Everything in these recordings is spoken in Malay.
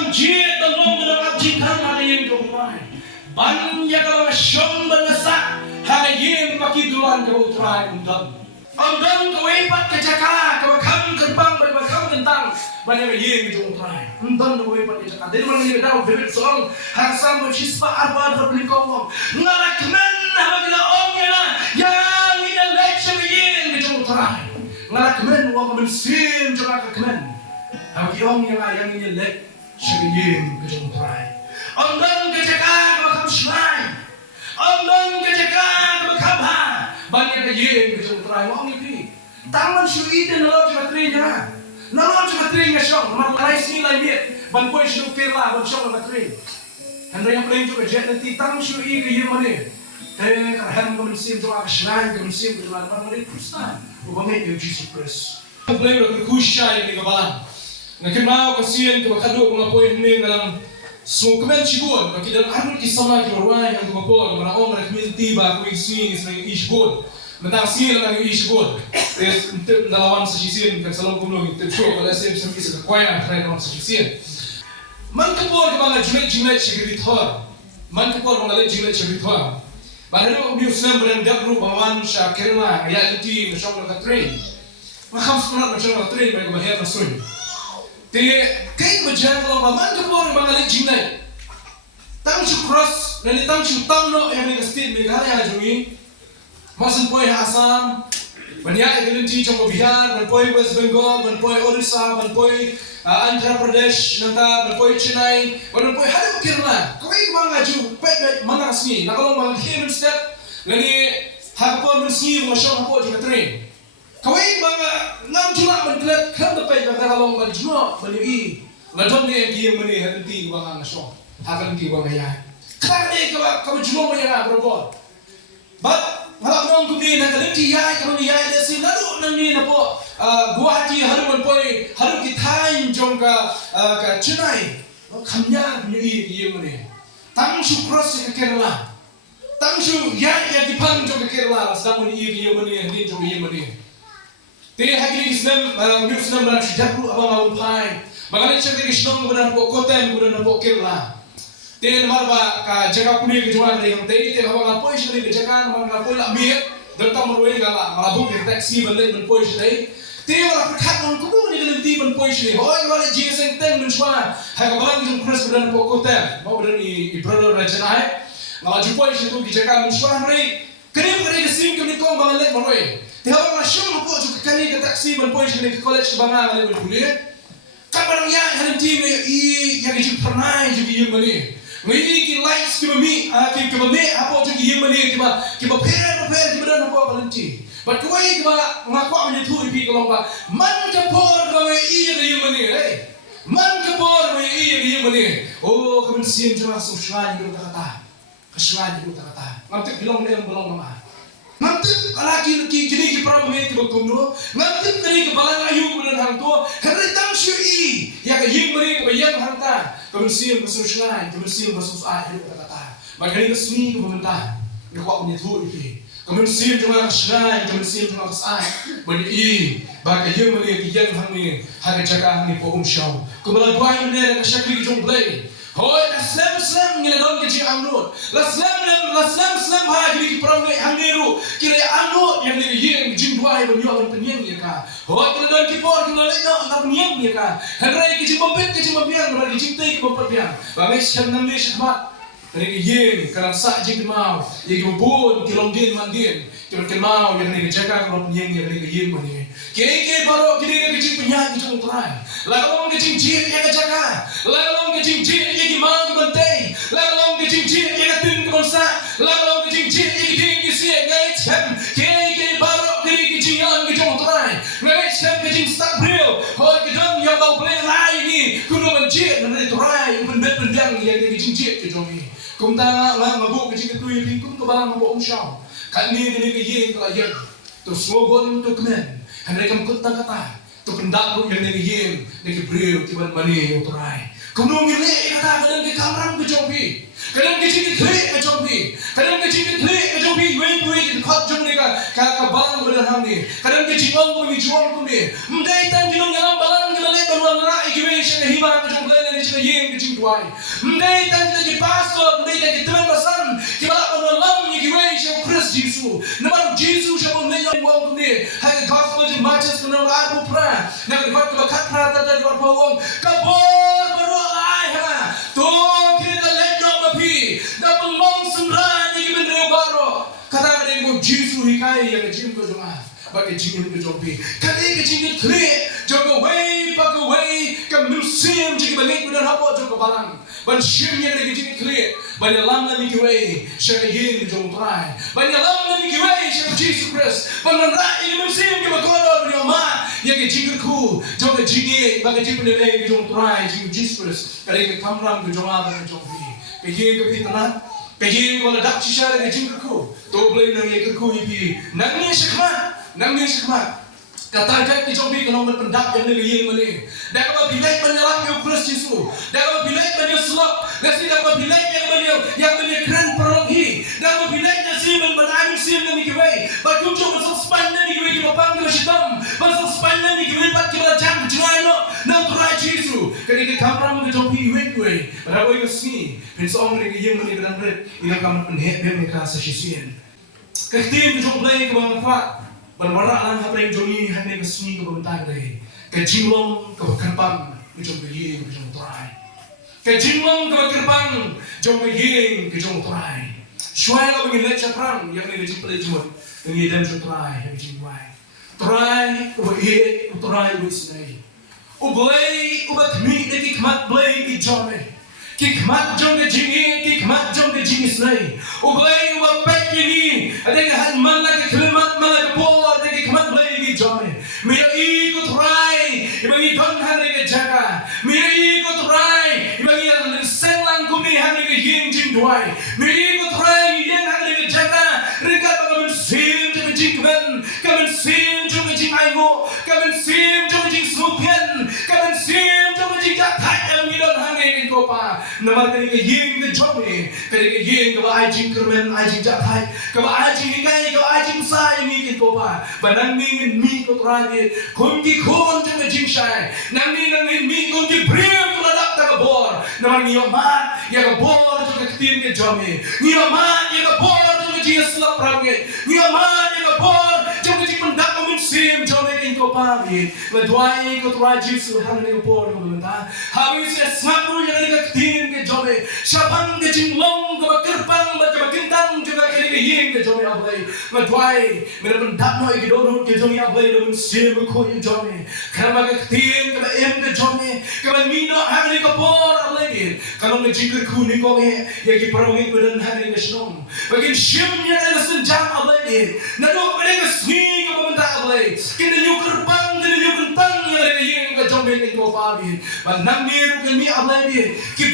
kam jit dan long dengan abjin kan ada yang domai. Banyak kalau syom benesak hari yang pakai duluan kau try undang. Undang kau ipat ke Jakarta kau kam gerbang berkam tentang banyak yang kau try. Undang kau ipat ke Jakarta. Dari mana yang tahu bebek soal harsam bercispa arba berbeli kau. Ngarak men habila omnya yang ini lecture yang kau try. Ngarak men wong mensim coba kemen. Habis yang ini lecture yang kau try. Undang ke Jakarta kau kam selain. Undang ke Jakarta kau kam ha. Banyak yang kau try. Wong ini. Taman syuid dan lalu cuma terinya. Lalu cuma terinya syong. Malai sini lagi. Ban poi syuk kerla ban syong cuma teri. Hendak yang paling juga jet nanti taman syuid ke yang mana? Karena kau mensim cuma selain kau mensim cuma mana ni Kristen. Ubangnya yang Jesus Christ. Kau boleh berkusyai ni kawan. Nak mau kasihan kau kaduk mengapoi ni dalam semua kemen cibun. Bagi dalam arut kisah kita orang yang kau pun mana orang mereka tiba kau isi sebagai isbun. Mentang sini tentang isbun. Untuk lawan sejisin kan selalu kumulong itu show kalau saya bisa kisah kuaya terakhir lawan sejisin. Mantapor kemana jumet cibithor. Mantapor kemana jumet cibithor. Baru museum berendam rupawan syakirlah ayat itu macam nak train. Macam sekolah macam nak train mereka bahaya masuk. Jadi kayak macam kalau mantapor kemana jumet. Tang cross dan tang tamno yang mereka stil mereka hari hari Masan poi Assam, banyak kelinci cuma Bihar, banpoi West Bengal, banpoi Orissa, banpoi Andhra Pradesh, banpoi Chennai, banpoi hadap Kerala. Kau ini mana ju, pet mana sini. Nak kalau mana human step, lagi hapor mesti macam hapor juga train. Kau ini mana nam julak bankelat, kan dapat nak kalau mana julak beli. Lalu ni yang mana henti bang ngasong, hakan ti bang ayah. Kerana ni kau julak mana berapa? But kalau orang tu dia nak kerja ya, kalau dia ada sih lalu nanti napo Guwahati haru berpoi haru kita jong ke Chennai, kamnya ni mana? Tangsu cross ke Kerala, tangsu ya dipang jong ke Kerala, sedang ni mana ni jong mana? Teh hari ni Islam berada di Jakarta abang Pai, bagaimana cara Islam berada di kota yang berada di Kerala? Teh marba ka jaga puni ke jual yang teh teh abang apa sih ni jaga abang apa lah biar datang meruai gala malabuk ke taksi balik berpoi sih teh orang perkat orang kubu ni kalau teh berpoi sih oh kalau GSM ten mencuba hai abang jom press berada di kota mau berada di brother rajanai kalau jupoi sih tu jaga mencuba hari kerana kerana kesim kami kau balik meruai teh abang masuk apa juga kali ke taksi berpoi sih ke college ke bangga balik berkuliah kapan yang hari teh yang itu pernah juga yang mana Mereka ki likes ki mami apa je ki mana ki prepare ki dah apa nanti. But kau ini ngaku punya tu ipi kalau man kapor kau iya ki mana man kapor kau iya ki mana oh kau mesti jangan susah ni kata kesuai ni kata nanti bilang dia bilang mama nanti kalau ki ki problem itu berkumno nanti tadi ke balang ayu kemudian hang tu hari tang syui ya ki mana kau yang hang ta kebersihan bersusah, kebersihan bersusah itu kata. Maka ini resmi pemerintah. Nekak punya tu ini. Kebersihan cuma kesusahan, kebersihan cuma kesah. Beri, bagi yang melihat yang kami hari jaga kami pohon show. Kemudian dua yang melihat kesyakir jom play. Hoi, Islam ngiladon kecil anut. Islam hari ini problem angiru. Kira anut yang yang jin dua yang menyuap penyeng dia kan. Hoi, ngiladon kipor ngiladon tak penyeng dia kan. Hendak kecil membiang, lagi cintai memperbiang. Bagi sekarang ni syahmat. Dari yang kalau sak jin mau, yang bubun kilomdin mandin. Kita mau yang ni jaga kalau penyeng yang yang mana. Keke baru kini kecil penyang itu TRAI. Lalu kecil jin yang jaga. Lalu kecil jin yang mau bantai. Lalu kecil jin yang tin kemonsa. Lalu kecil jin yang tinggi ngai cem. Keke baru kini kecil yang TRAI. Ngai cem kecil start real. Kau kedam yang bau play lain ni. Kuno mencit nanti TRAI pendiang yang kecil jin kejong ni. Kumta mabuk kecil tu yang kum kebalang mabuk umshaw. Kami kini kecil kelayan. Tu slogan tu kemen. Hendak kamu kata tu pendak yang yang beriu tiba mani yang TRAI. Kamu milih kata kadang ke kamera ke jombi, kadang ke ciri klik ke jombi, kadang ke ciri klik ke jombi, wei ke kot jombi ka balang berdarah ni, kadang ke jual tu ni. Mendai tan jinong yang balang ke lelak balang rai ke wei sih hiba ke jombi ni siya yin ke jing duai mdei tan ke pastor mdei tan ke teman basan ke bala on lam ni ke wei siya Christ Jesus naman Jesus siya mo nenyo wong ni hai gospel di matches ko na abu pra na ke vat ka khat pra ta di wong wong ka bor baro ai ha to ke da lenyo ma phi da belong sumra ni ke ben re baro kata ke ko Jesus hikai ya ke jing ko joma bagi jingin ke jompi kali ke jingin kle jogo wei pak wei ke musim jigi balik benar apa jogo balang ban shimnya ke jingin kle ban lam ni ke wei syaka yin jom trai ban lam ni ke wei syaka Jesus Christ ban ra ini musim ke bakodo brio ma ya ke jingin ku jogo jingin bagi jingin ke jom trai jingin Jesus Christ kali ke kamram ke joma ban jompi ke yin ke itna ke yin ko dak shisha ke jingin ku to blai nang ye ku ipi nang ni shikma nang ni sikmat kata kat ki jombi kanong pendak yang ni yin mani dak ba bilai penyalah ke Christ Jesus dak ba bilai penyo slop nasi dak ba bilai yang mani kran peronghi dak ba bilai nasi men banami sim ni ke wei ba kum jo masuk span ni ke wei ki bapang ke shitam masuk span ni ke wei pat ki ba jam jai no na trai Jesus kali ke kamram ke jombi wei pada wei ke sini pin song ni ke yin mani benar red ina kam penhet be me ka sa shisien ketim ke jomblai ke bang fa Berwarna alam apa yang jongi hanya kesini ke bentar deh, ke jinglong ke kerpan, ke jom begini ke jom trai, ke jinglong ke kerpan, jom begini ke jom trai. Suai lo begini lecah perang yang ni jom pelajut, ini dan jom trai, yang jom trai ke begini, trai ke sini. Ublay, ubat mi deki kemat blay ke jom Kikmat jong ke jingi, kikmat jong ke jingi snai. Ublay uba pek ini, ada ke hal mana ke kelimat mana ke bol, ada ke kikmat blay ke jome. Mia ikut rai, ibagi don hari ke jaga. Mia ikut rai, ibagi yang selang kumi hari ke yin jing duai. Mia ikut rai, yin hari ke jaga. Ringkat kamen sim jong ke jing kemen, kamen sim jong ke jing aigo, kamen sim jong ke jing supian, kamen sim jong ke jing jatai yang idon hari ke kopa. Nama kali ke yin ke jome, kali ke yin ke ba ijing kermen, ijing jatai, ke ba ijing hikai, ke ba ijing sa ini ke topa. Banang mingin mi ko trage, kungi kon jome jing shai. Nangin mi kungi brim ladak ta kabor. Nama niyo man, ya kabor jome ketin ke jome. Niyo man, ya kabor jome jing slap rage. Niyo man, ya kabor jome jing pendak kamun sim jome ke topa. Ledwai ko trage suhan ne upor ko benda. Habis ya smaku ya ke ketin ke jome siapang ke jinglong ke kerpang baca kentang juga ke yin ke jome ablay madwai mera pendak noi ke dono ke jome ablay don sim ko yin jome karma ke tin ke em ke jome ke mino hagri ke por ablay kalau ke jingker ku ni ko ya ki parongin badan hagri ke snom bagin shimnya ke senjam ablay na do ke sni ke pementa ablay ke nyu kerpang ke nyu kentang ya ke yin ke jome ke ko pabi banang mir ke mi ablay ki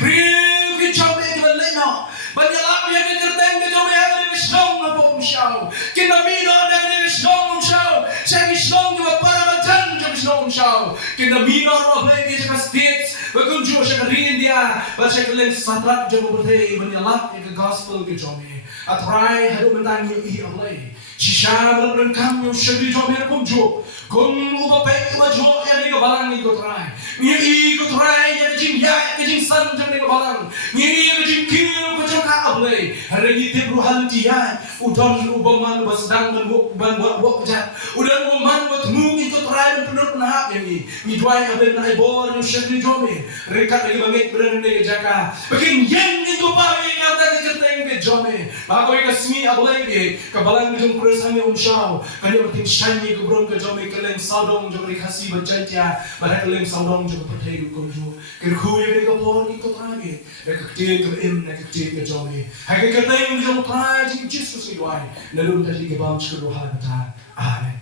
ki jome ke baleno banyalam ya ke kerteng ke jome ya ke snom na pom shau ke na mino na ke snom shau sa ki snom ke para matan ke snom shau ke na mino ro play ke states bakun jo sa rin dia ba sa kelen satrat jo berde banyalam ke gospel ke jome atrai hadu mentang yu I ablay shisha beran kam yu shadi jome kom jo kom uba pek ma jo ya ni ke balang ni ko trai ni I ko trai ya jing ya ke jing san jom ni ke balang ni ke jing kil ko jom ka ablay hari ni te bro hal dia udon ubaman basdang ban wok jat udan ubaman wat mu ni ko trai ben penur penahap ya ni dwai ablay na ibor yu shadi jome rekat lagi bangit beran ni ke jaka bakin yen ni ko pa ni ngata ke kerteng ke jome ba ko ke smi ablay ke balang jom Krishna umshau kani bertin shani ke bron ke jome keleng saudong jom khasi bacatia bara keleng saudong jom pathai ko jo ke khu ye ke por ni ko trage ke kte ke em na ke kte ke jome ha ke kerteng jom trai ji Jesus ni wai na dum ta ji ke bam chku ha ta amen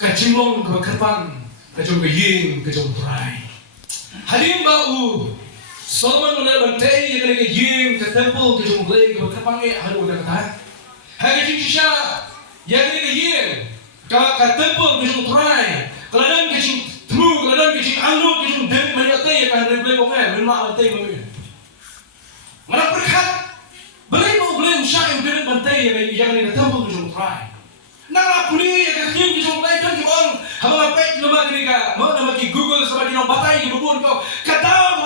ka jingong ke kerpan ke jom ke yin ke jom trai halim ba u Solomon na bantai ye ke yin ke temple ke jom blai ke kerpan e haru da ta hari ini sisa yang ini yin ka temple ke jom trai keladang ke jom tru keladang ke jom anu ke jom den menyatai ka reble ko me memang bantai mo mana berkat boleh usah yang den bantai yang ini temple ke jom trai na puli ke kim ke jom blai kan ke on haba pe nama ke ka mo nama ki Google sama di nom batai ke bubun ko kata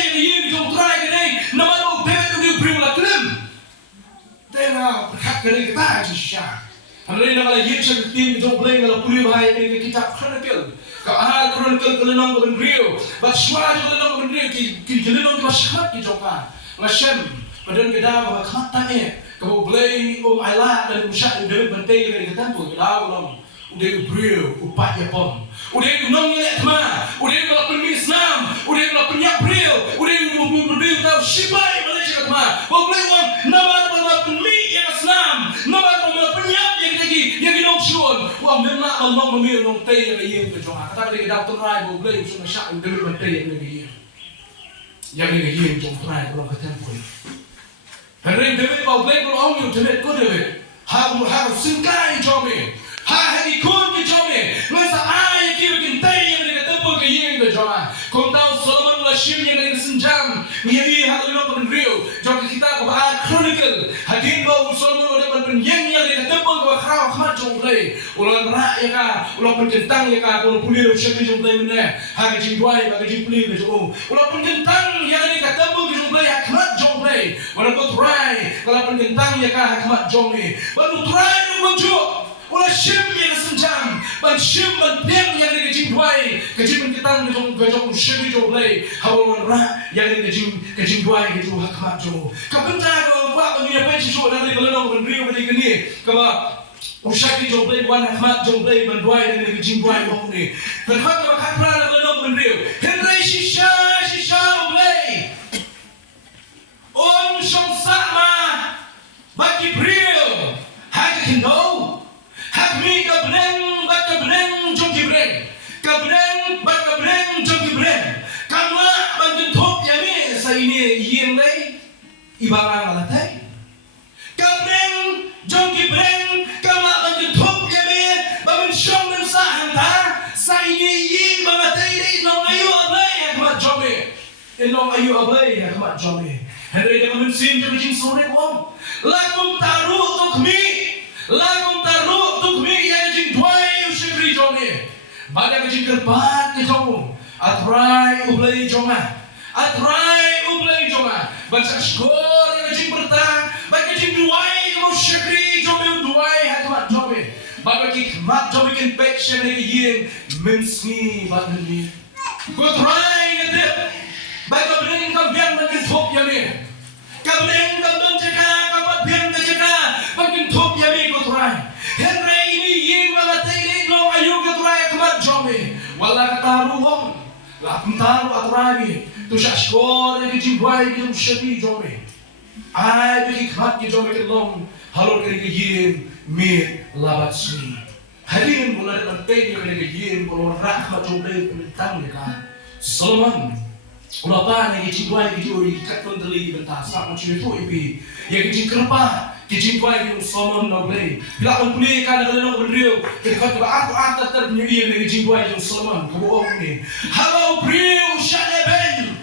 yang yin jong trai ke nei nama do be tu bring la klem tena berkat ke kita Aisyah hari nak la yin cek tim jong play la puli bahai ni kitab chronicle ka ahal chronicle kelenong ke brio bat shwa kelenong ke brio ki kelenong ke syhat ki jongka ngasem padan ke da ba khata e ka bo play ala dan musyak de bentai ke kita tu da ulong udah brio upat ya pom udah nong ye tma udah la pemi Islam udah la penyak brio udah brio tau shibai Malaysia tma bo play wan nama la pemi yang Islam nama la penyak yang nong shon wa memang Allah memil nong tei yang ye ke jong kata ke da TRAI bo play so syak de bentai yang ye jong TRAI ko ka tempo hari David bo play ko ong yo David ko David ha singkai jome ha ikut ke jome masa ai ki bikin tai yang dekat tempat ke yang ke jome kau tahu Solomon la shim yang dekat senjam ni ha lo ko rio jom kita ko ba chronicle hadin bo Solomon dekat pen yang dekat tempat ko khaw khat jong le ulan ra ya ka ulan pen kentang ya ka ko puli lo shek jong le mene ha ke jing dwai ba ke jing puli ke jong ulan pen kentang yang dekat tempat ke jong le ha khat jong le mana ko TRAI kalau pen kentang ya ka khat jong le baru TRAI lo jo Ola shim yang senjam, ban shim ban piang yang ni kecing duai, kecing kita ngejong shim jong lay, hawan ra yang ni kecing duai kecing hakmat jong. Kapenta ko apa ni apa sih so dari kalau ban rio ban ni, kaba usah jong lay ban hakmat jong lay ban duai yang ni kecing duai bong ni. Terhad ko kapra kalau ban rio, Henry shisha lay. On shong sama, bagi rio, hak kendo. Hak mi kabreng bat kabreng jong kibreng kabreng bat kabreng jong kibreng kama bantu top ya mi sa ini yin lay ibang alatai kabreng jong kibreng kama bantu top ya mi babin shong dan sa hanta sa ini yin bangatai dai nong ayu abai hakmat jome nong ayu abai hakmat jome hari dia mensin jing sore kom lakum taru tuk mi lakum taru tuk mi yang jing dwai ushibri jome bada ke jing kerbat ke jomu TRAI ublai joma TRAI ublai joma baca skor yang jing bertang bada jing dwai ke ushibri jome dwai hakmat jome bada ke khmat jome ken pek shemne ke yin minski bada ni ko TRAI ngete bada bring kam biang ban ke thop yame kam bring kam don cheka kam biang ke cheka ban thop yame ko TRAI Henry ini yin mengatai ni lo ayu ke TRAI khmat jome wala kataru wong la pintaru TRAI tu shashkor yang jing dwai ke ushibri jome ai bi khmat ke jome ke long halo ke yin mir labat sni hadin bulan penting ke yin bulan rahmat jome pentang ka Solomon ulapa ne ke dwai ke ori kat teli bentar sak macam tu ipi yang ke kerpa ke dwai ke Solomon noble bila on puli kan kalau no brio ke kat aku ter nyuri ne ke dwai ke Solomon ko ni halo brio shade ben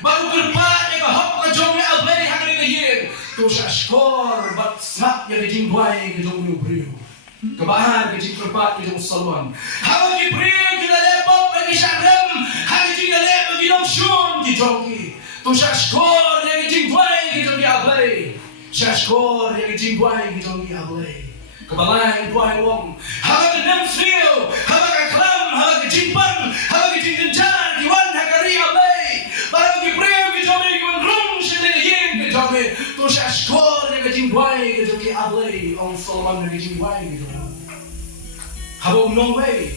baru kerpa ne ke hok ke jome albai hak ne yin tu shashkor bat sak yang ke dwai ke jome brio kebahan ke kerpa ke Solomon halo ke brio ke lepop ke shadem hak ke lep ke shun ki jongi tu shashkor yang jing dwai ki jongi ablay shashkor yang jing dwai ki jongi ablay kebalai dwai wong haga nem sio haga klam haga jingpan haga jing kencan ki wan hakari ablay baru ki preo ki jongi ki rum shene yin ki jongi tu shashkor yang jing dwai ki jongi ablay on Solomon yang jing dwai ki jongi haga no way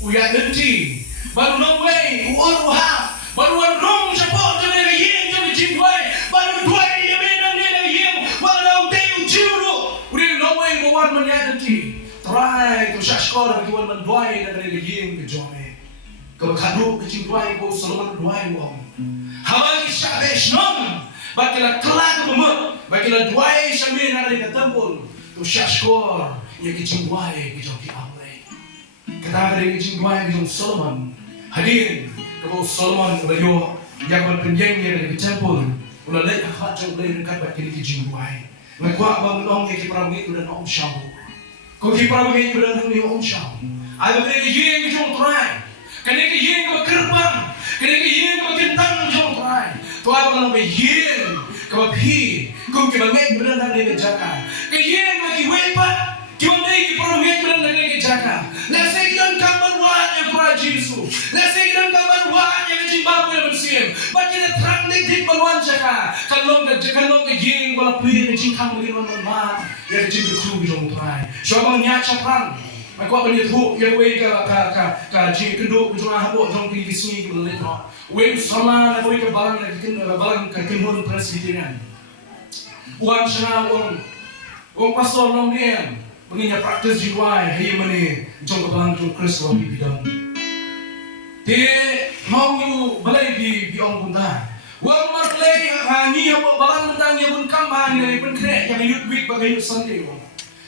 uya nenti baru no way uruha baru rong support je ne yin je jing dwai baru dwai ye me na ne yin baru teu jiru uri no way go wan man yanti TRAI to shashkor ki wan man dwai na ne yin ke jome ko khadu ke jing dwai ko Solomon dwai wong hawa ki shabesh non bakila klag mo bakila dwai shame na ne temple to shashkor ye ki jing dwai ki joki amre kata ke jing dwai ki Solomon hadir kalau Solomon beliau yang berpenjeng yang di temple, ulah leh akhat jauh leh dekat bagi kita jingwai. Mereka bangun yang kita pergi dan om shau. Kau kita pergi dan om shau. Ada mereka yang jom TRAI, kena yang kerpan, kena yang kentang jom TRAI. kalau yin kalau pi kum kita ngai benar dari jaka ke yin lagi wepat kita ngai promet benar dari jaka let's say kita kamar wat yang pra Yesus let's say kita kamar wat yang jimbang yang bersiam bagi kita terang di balwan jaka kalau ke yin kalau pi yang jinkang lagi normal yang jingku kru jong trai siapa nyaca prang aku apa ni tu yang wei ka jing kenduk jong habo jong di sini kita lihat no wei sama na wei ka balang ka kinhon presbyterian uang sana uang pastor long dia menginya praktis jiwa hai mani jong balang jong Kristus di bidang te mau you balai di ong bunda uang marlei ni habo balang tentang yang pun kamang ni pun krek yang youth week bagai Sunday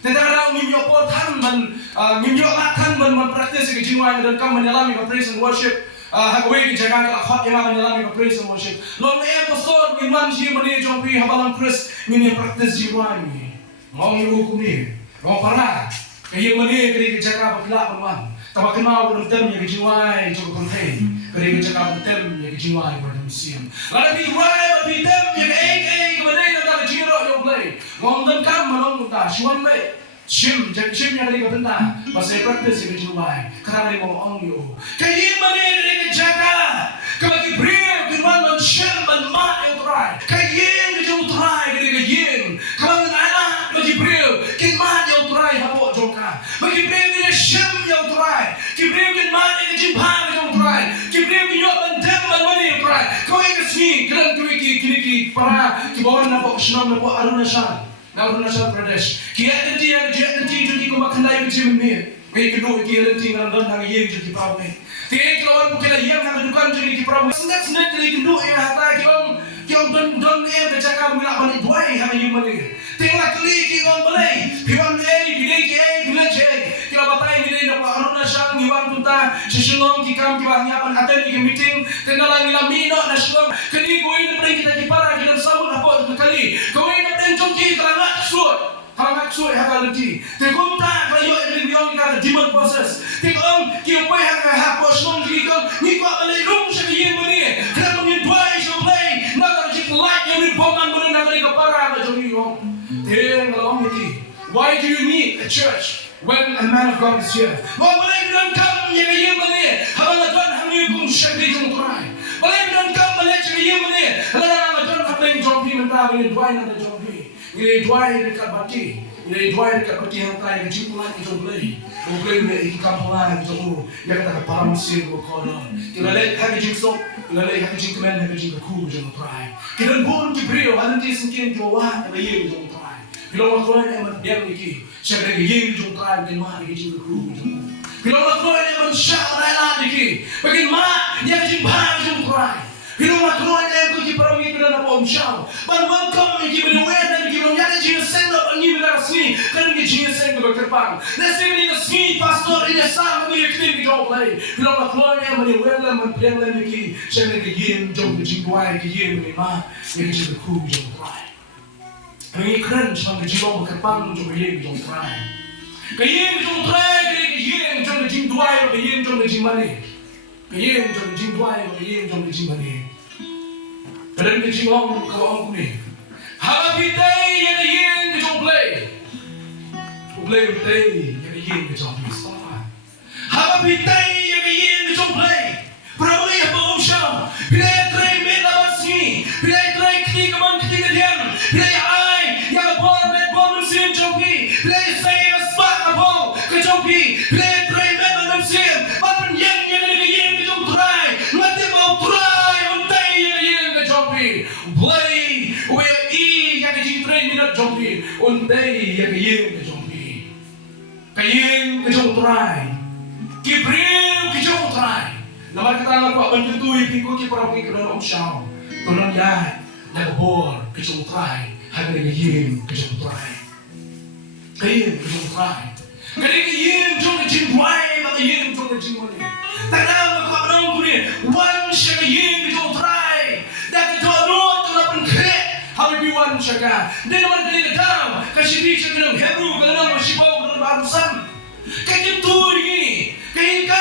tetapi ngimyo po tan man ngimyo latan man praktis ke jiwa dan kam menyelami praise and worship hagwe ke jaga ka hot yang menyelami praise and worship lo me pastor minwan ji mani jompi habalang Chris ngimyo praktis jiwa ni mau hukum ni mau para ke mani ke jaga bakla panwan tama kenal dengan tem yang jiwa jom konten ke jaga tem yang jiwa pada musim lalu di rai di tem yang ke mani nak jiro yo play ngom dan kam malong ta shuan me Shim yang ada benda pasal praktis yang dijual kerana dia mau angyo. Kayak mana dia jaga, kebagi beriak keman shim mak yang try. Kayak yang try kayak kalau anak bagi beriak keman yang try habo jongka. Bagi beriak dia shim yang try. Kiberiak keman yang jimpang yang try. Kiberiak yang bandem mana yang try. Kau yang kesini kerana kini para kibawan nampak senam nampak Arunachal. Arunachal Pradesh. Kia nanti jadi kau makan lagi macam ni. Kau kedua kia nanti ngandan hari yang jadi perahu ni. Tiada kawan bukan yang hari dukan jadi perahu. Sengat lagi kedua yang hata kiam don bercakap mengelak balik buai hari yang mana. Tengah kali kiam balik. Kiam bila C. Kira batai bila nak Arunachal ngiwan tunta sesulong kikam kiwahnya pan aten di meeting. Tengah lagi mino nasulong. Kini kau ini pergi kita kipara kita sahur apa kali. Kau ini jongki kerana maksud haka lenti. Tekom tak kayo yang kita demand process. Tekom kiupai haka posong kikam ni kau alai rum sekian mani. Kerana mungkin dua isu play. Nak jadi like yang ribuan mana nak lagi para macam ni orang. Teng kalau mesti. Why do you need a church when a man of God is here? Wah boleh bilang kam yang mani. Habang tuan kami pun syakri jom try. Boleh bilang kam boleh cakap mani. Lalu tuan kami jom pi mentah boleh dua yang ada jom pi. Ini dua dekat bati, ini dua dekat bati yang terakhir jumlah itu beli ni kampungan itu, yang kata para musim berkorban. Kita lihat hari jingsok, kita lihat hari jingkemen, hari jingkeku jangan try. Kita pun diberi, nanti sengkin jawab ada yang jangan try. Bila waktu yang dia lagi, siapa yang jangan try, bagaimana hari jingkeku jangan. Bila waktu yang manusia rela lagi, bagaimana yang jangan try. Bila waktu yang kita pergi ke dalam omshau, baru kami kita berweda kita menyadari jiwa sendok ini benar sini, kerana jiwa sendok berkerbang. Nasi ini sini pastor ini sama ini kita jauh lagi. Bila waktu yang berweda memperlihatkan lagi, saya lagi yin jauh jiwa yin memang ini jiwa ku jauh try. Ini keren sama jiwa berkerbang jauh yin jauh try. Yin jauh try, yin jauh jiwa yin jauh jiwa ni. Yin jauh jiwa yin jauh jiwa ni. Kadang kita orang kau ni, haba pitai yang yin kita play yang yin kita play. Haba pitai yang yin kita play. Berapa yang bawa show? Pilih try melawan sini, pilih try ketiga diam, pilih ai yang bol musim joki, pilih saya spot apa kejoki, pilih try melawan musim. Apa yang yin kita try, mati mau try untai yang jompi, play, we yang kita train minat jompi, untai yang kita jompi, kayen kita try, kibril kita try. Nama kita nak buat bantu tu, ikut kita pergi ke dalam show, tolong ya, nak bor kita try, hari kayen kita try, kayen kita try, kayen jom kita try, kayen jom kita try. Tanam kau orang ni, one shot kayen kita try. Dan kita doa tulah penkret, habis biwan syaka. Dia nama dia tahu, kasih dia cakap Hebrew, kalau masih bawa dalam barusan. Kayak itu begini, kayak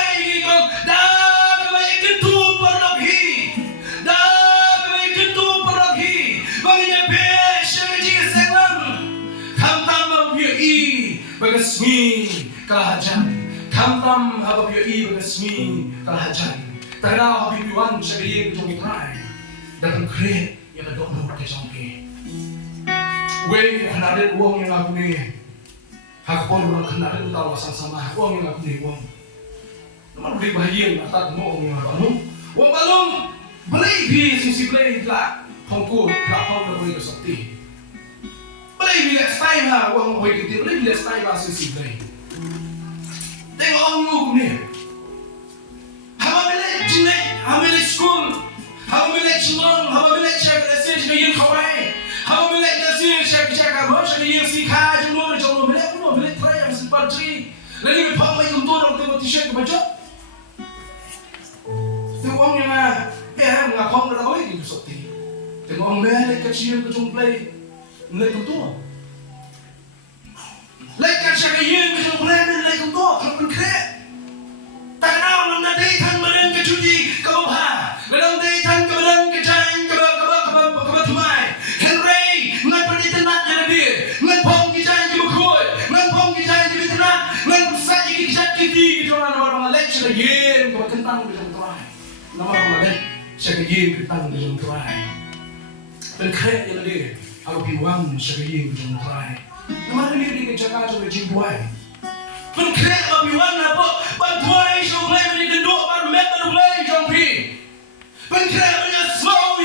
kau dah kau itu pernah hi, dah kau itu pernah smi kalahajan. Kamtam haba pio iba smi kalahajan. Tagana haba piwan sa kayeng jong trai. Dapat create yang ada dok ke jongke. Wei kenal uang yang aku ni. Hak pun orang kenal itu tahu sama-sama uang yang aku ni uang. Nama beli bahagia atas mau uang yang aku. Uang balong beli di sisi beli lah. Hongku lah hong dah beli kesakti. Beli bila style lah uang beli kita beli bila style lah sisi beli. Tengok orang aku ni. Haba beli jenis, haba beli school, haba beli cemong, haba beli cek lesson juga yang kawai. Haba beli lesson cek apa? Cek yang si kah jumlah jumlah beli try yang simpan tri. Lagi berapa mai untuk orang tengok t-shirt baca. Tengok orang yang ngakong dah kau itu sakti. Tengok orang melihat kecil ke jumpai, melihat tu. Lekat cakapnya macam boleh lagi tu, kalau konkret. Tak tahu nak datang mana ke cuci ke bawah, kalau datang ke mana ke jalan ke bawah tumai. Henry, nak pergi tenat jadi dia, nak pom ke jalan ke bukut, nak pom ke jalan ke tenat, nak saja ke jalan ke di ke jalan orang lecture yen ke kentang ke jalan terai. Nama orang lek, cakap yen ke kentang ke jalan terai. Konkret jadi dia, aku piwang cakap yen ke jalan terai. Nama ni dia cakap cakap jingguai. Konkret apa piwang apa? Bantuai show play ni kenduk baru meter play jompi. Konkret punya slow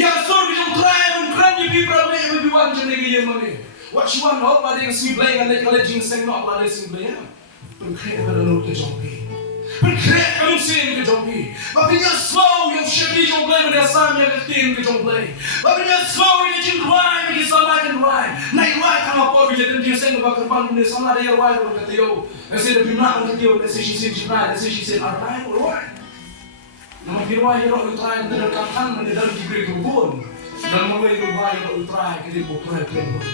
yang sur di try konkret ni people play apa piwang jadi dia mana? What you want? Apa ada yang si play kan kalau ginseng nak apa ada si play ya? Konkret apa dalam tu jompi. Konkret kamu sen ke jompi. Bapaknya slow yang shakti jomplay mana sam yang ketin ke jomplay. Bapaknya slow yang jingguai bagi salah kan rai. Naik rai kamu apa bila dia sen ke bakar ban ni sama ada yang rai kalau kata yo. Nasi dah bimah kata yo nasi si jingguai nasi si rai rai. Nama firman yang orang utrai dalam kafan mana dalam diberi kebun. Dalam mulai rai yang utrai kita utrai kebun.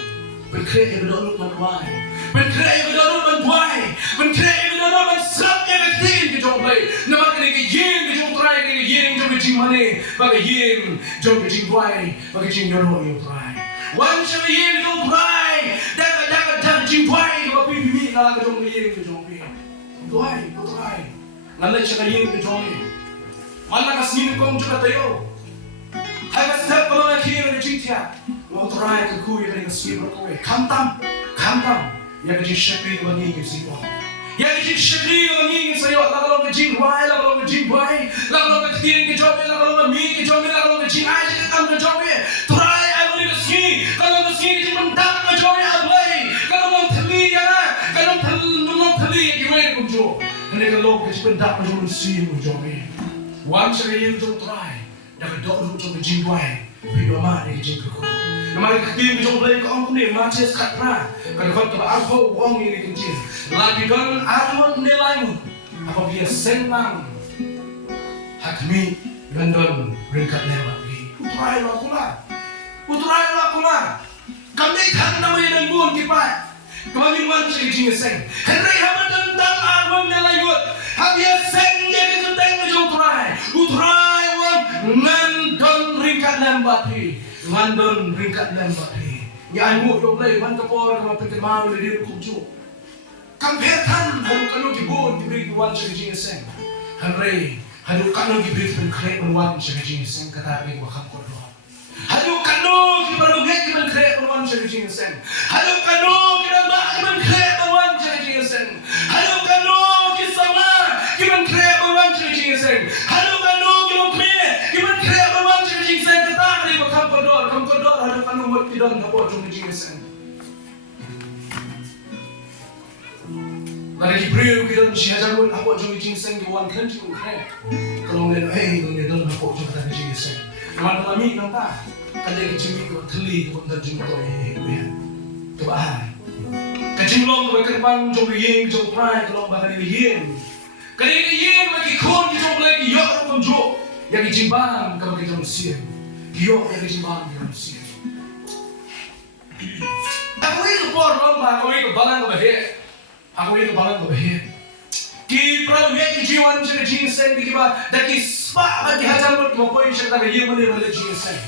Konkret yang berdoa bantuai. Konkret yang berdoa bantuai. Konkret yang berdoa bantuai yang ketin ke jomplay. Nama kena ke yen ke jomplay ke yen jom ke jing mana. Bagi yen jom ke jing tuai. Bagi jing jodoh yang tuai. Wan siapa yen jomplay. Dapat jing tuai. Bagi bimi nak ke jom ke yen ke jomplay. Tuai, tuai. Ngalai siapa yen ke jomplay. Mana kasih kong juga tayo. Hai kasih kalau nak kira ke jing tiap. Mau try ke kuih dengan sih berkowe. Kamtam. Yang kecil syakri wangi ke sih wah. Yang kecil syakri wangi ke saya. Lalu ke jing wai, lalu ke jing wai, lalu ke tiang ke jobe, lalu ke mi ke jobe, lalu ke jing aja ke kam ke jobe. Try aku ni ke sini. Kalau ke sini jing mentak ke jobe abai. Kalau mau theli ya, kalau mau theli gimana pun jo. Ini kalau ke jing mentak ke jobe sih pun jobe. Wan saya yang jom try. Dah ke dok duk ke jing wai. Video mana ke jing ke ku. Nama kita jom play ke orang ni macam sekarang. Kalau kau aku orang ini kecil. Lagi kan arwah nilaimu. Apa dia senang. Hakmi London ringkat lewat ni. Utrai aku lah. Kami kan nama yang buon kipai. Kami macam ini seng. Henry haba tentang arwah nilaimu. Habis seng jadi tentang jom utrai orang London ringkat lewat ni. London ringkat lembat ni. Yang ibu dok lay man kapor sama pertemanan dia kucu. Kampetan halu kanu gibon diberi tuan segini seng. Henry halu kanu diberi pengkrep penuan segini seng kata lagi wakam kodoh. Halu kanu diperlukan pengkrep penuan segini seng. Halu kanu kita mak pengkrep penuan segini seng. Halu kanu kisama pengkrep penuan segini seng. Halu kanu pengkrep penuan segini seng kata lagi wakam kodoh. Ada kan umat tidak dapat jom dijinsan. Lagi Jibril kita mesti ajar buat dapat jom dijinsan kewan kanji konkret. Kalau dia kalau dia dalam dapat jom kita dijinsan. Namun kami nampak ada kecil itu teli buat jom tu ini. Kebahar. Kecilong berkerban jom yin jom try kalau bahkan yin. Kalau yin bagi kon jom lagi yor pun jom. Yang jimbang kalau kita mesti. Yor yang jimbang kita mesti. Aku itu porong, aku itu balang kebahagiaan. Aku itu balang kebahagiaan. Di pramuka jiwan jadi jinseng dikibat, dari spa bagi hajar buat maupun cerita ke yang mana boleh jinseng.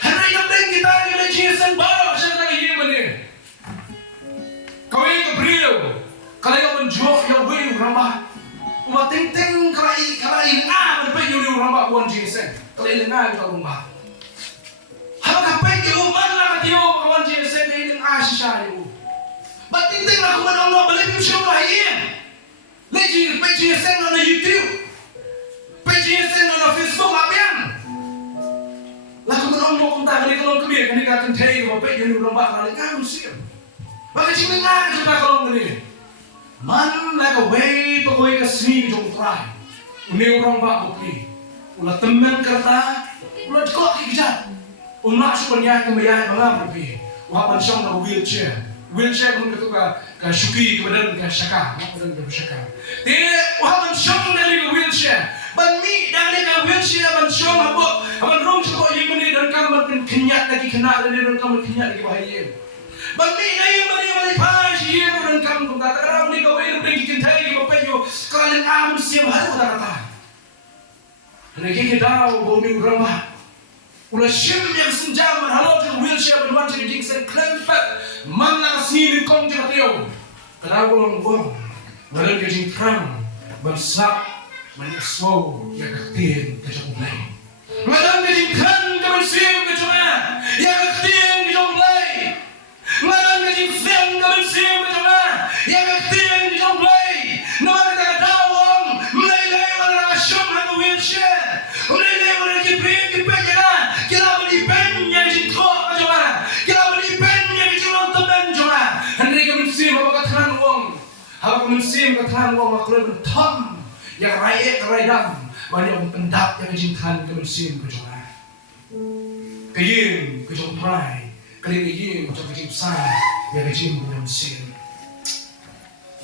Hari ini kita ada jinseng baru cerita ke yang mana. Kau itu beri siêu cái này mình chúa yêu quý răng bạc mà tính cái này ngã mình phải yêu răng bạc quan gì xem cái này ngã cái răng bạc hãy gặp phải yêu mà là cái yêu quan gì xem cái này ngã xí xa yêu mà tính là không mình ông nó lấy phim siêu này lấy gì xem nó là YouTube lấy gì xem nó là Facebook apa yang lah kamu orang mau kontak kali kalau kebir kali akan thay kalau pek yang orang bakal kali kan mesti bagi cina ngan kita kalau kali man like a way pokoknya ke sini jom try ini orang bakal kali ulah teman kereta ulah kok kijat ulah supaya kemudian malam lebih wah pensong na wheelchair kamu ke syuki kemudian ke syaka kemudian ke syaka tidak wah pensong dari wheelchair ban mi dari ka wheelchair ban syong apa ban rong sebab yang ini dan kamu kan kenyat lagi kena dan kamu kenyat lagi bahaya ban mi dari mana pas yang dan kamu pun kata orang ni kau ini pergi kentai di bawah yo kalian am siap hari kata lagi kita tahu ni orang mah ulah sim yang senjaman halo tu wheelchair ban wan jadi jingsen klempet mana sini kong jadi teo kenapa orang buang badan kejing terang bersak menyesal yang ketin ke jomblay. Madam kejingkan ke bersim ke jomblay. Yang ketin ke jomblay. Madam kejingkan ke bersim ke jomblay. Yang ketin ke jomblay. Nama kita tawang melelai wana asyam hanga wheelchair. Melelai wana kipin jalan. Kila beli pen yang jingkok ke jomblay. Kila beli pen yang jingkok temen jomblay. Henry ke bersim apa katakan wong. Apa ke bersim katakan wong aku lebih tam. Yang rakyat dam banyak orang pendap yang kejingkan ke mesin ke jomblay ke yin ke jomblay ke yin macam kejing besar yang kejing ke mesin